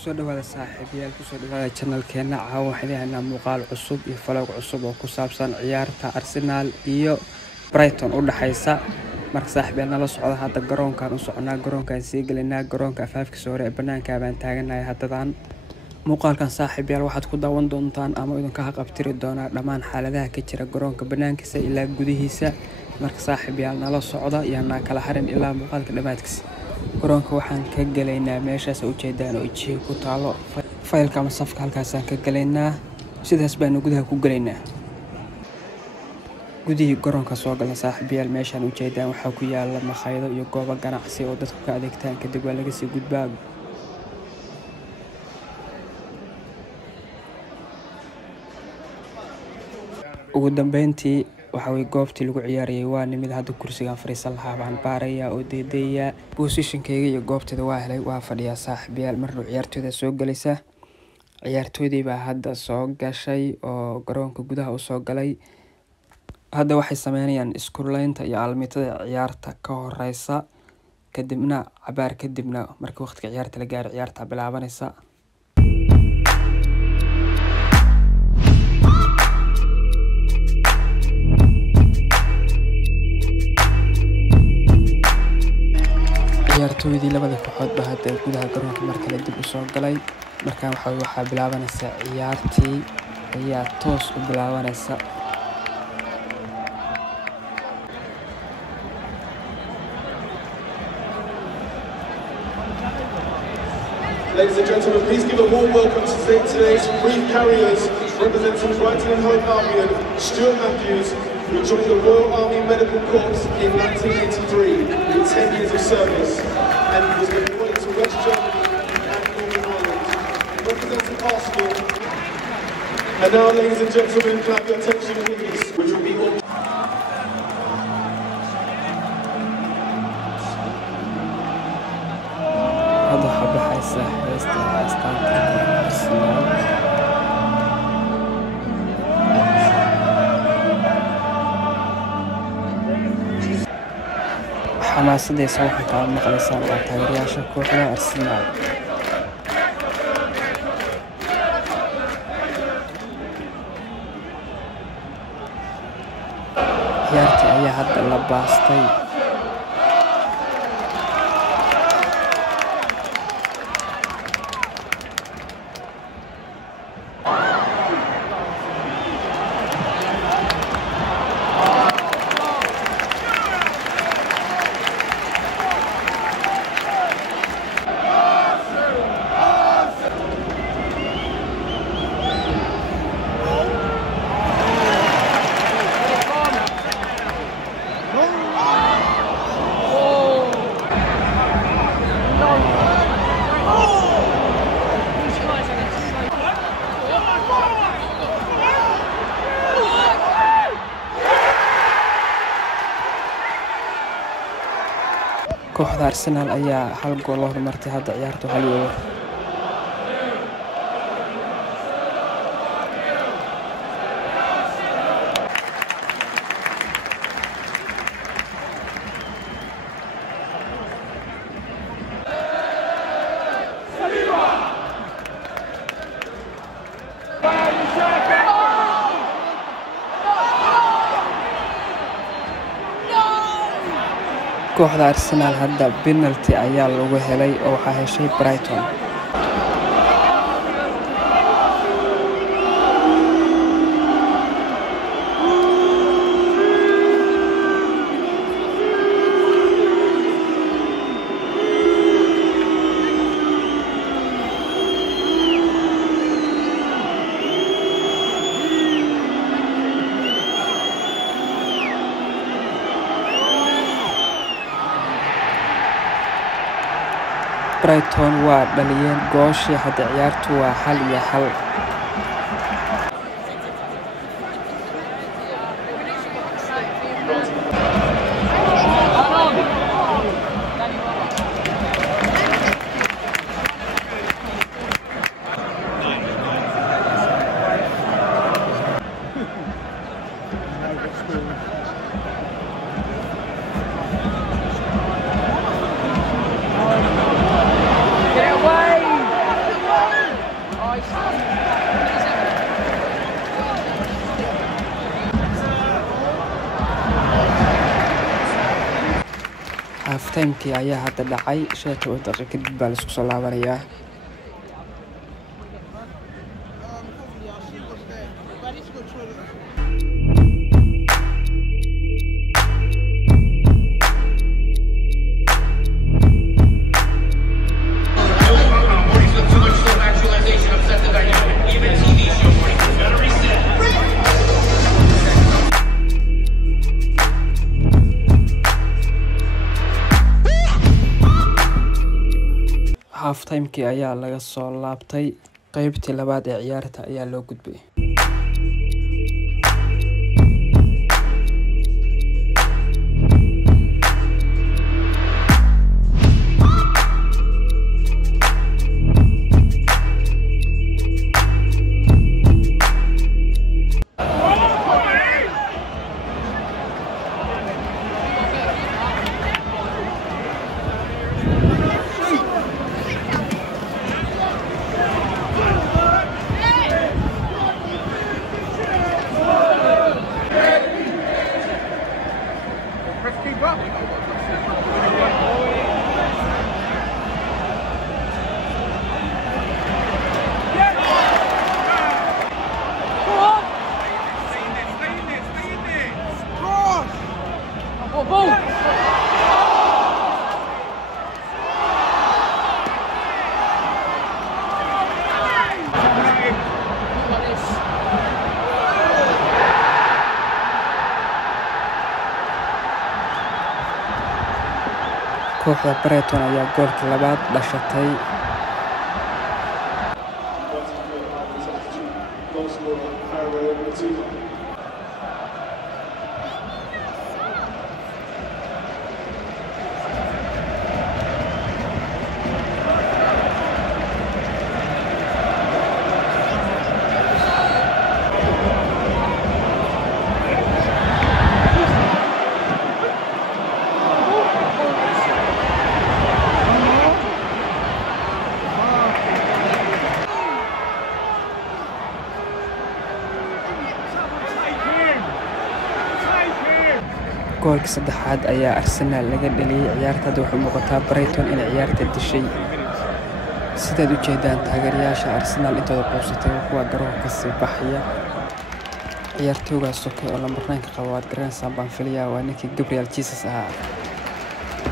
soo dhawaada saaxiibayaal ku soo dhawaada channelkeena waxaan leeyahay muuqaal cusub iyo vlog cusub oo ku saabsan ciyaarta Arsenal iyo Brighton u dhaxaysa marka saaxiibayaal nala socda hadda garoonkan u soconaa garoonkan sii galinaa garoonka afaafkiisa hore ee banaanka baan taaganahay haddaan muuqaalkan saaxiibayaal waxaad ku daawan doontaan ama idinka qabtiri doonaa dhammaan xaaladaha ka jira garoonka banaankiisa ilaa gudihiisa marka saaxiibayaal nala socda iyana kala harin ilaa muuqaalka dhamaadkiisa garoonka waxaan ka galeynaa meeshaas u jeedaan oo jiyo ku taalo faylka ama safka halkaas aan ka galeynaa sidaas baan gudaha ku galeynaa gudihii garoonka soo gala saaxiibayaal meeshaan u jeedaan waxa ku yaala makhaayado iyo goobo ganacsi oo dadku ka adeegtaan kadib waa laga sii gudbaa ugu dambeyntii waxa way goobtii lagu ciyaarayay waa nimid hadda kursigan fariisan lahaa baan baaraya oo deedeeya positionkayga iyo goobteeda waa helay waa fadhiyaa saaxiibayaal marna ciyaartooyda soo galaysa ciyaartooydii baa hadda soo gashay oo garoonka gudaha u soo galay hadda waxay sameynayaan iskuulaynta iyo aalmiitada ciyaarta ka horeysa kadibna cabaar kadibna markii waqtiga ciyaarta la gaaro ciyaarta bilaabanaysa ciyaartooydii labada kooxood baa hadda gudaha garoonka markale dib u soo galay markaan waxaa bilaabanaysa ciyaartii ayaa toos u bilaabanaysa Ladies and gentlemen, please give a warm welcome to today's three carriers representing Brighton and Hove Albion. Stuart Matthews, who joined the Royal Army Medical Corps in 1983 with 10 years of service and was deployed to West Germany and Northern Ireland. Representing Arsenal. And now, ladies and gentlemen, can I have your attention please, which will be all. هذا حبة حيسة xamaasadeysa waxay kaa maqlaysaa taageerayaasha kooxda Arsenal ciyaartii ayaa hadda la baastay kooxda Arsenal ayaa hal gool loo hormartay hadda ciyaartu hal iyo kooxda Arsenal hadda penalty ayaa lagu helay oo waxa heshay Brighton Brighton waa dhaliyeen gooshii hadda ciyaartu waa hal iyo hal time-kii ayaa hadda dhacay 15 daqiiqo kadib baa la isku soo laabanayaa. Half time-kii ayaa laga soo laabtay, qaybtii labaad ee ciyaarta ayaa loo gudbay. kooxda Brighton ayaa goolka labaad dhashatay. goolka saddexaad ayaa Arsenal laga dhaliyay ciyaarta. Hadda waxay muuqataa Brighton in ciyaarta dishay. sidaad u jeedaan taageerayaasha Arsenal intooda quusatay kuwa garoonka sii baxaya. ciyaartooyga soke oo lambar 9 qaba waad garanaysaa baan filayaa waa ninkii Gabriel Jesus ahaa.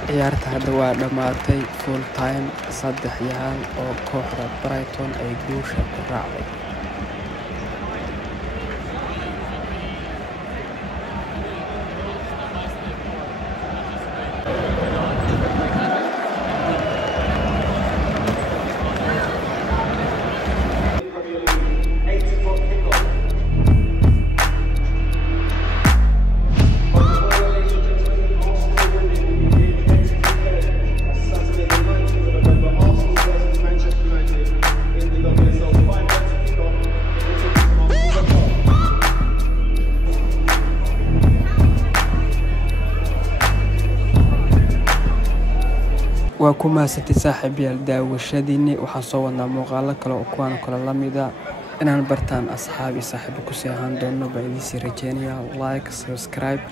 ciyaarta hadda waa dhamaatay full time 3-2 oo kooxda Brighton ay guusha ku raacday. waa ku maasantay saaxiibayaal daawashadiinni. waxaan soo wadnaa muuqaalo kale oo kuwaan kale la mid ah inaan bartaan asxaabi saaxiibo ku sii ahaan doono baa idin sii rajeynayaa. like, subscribe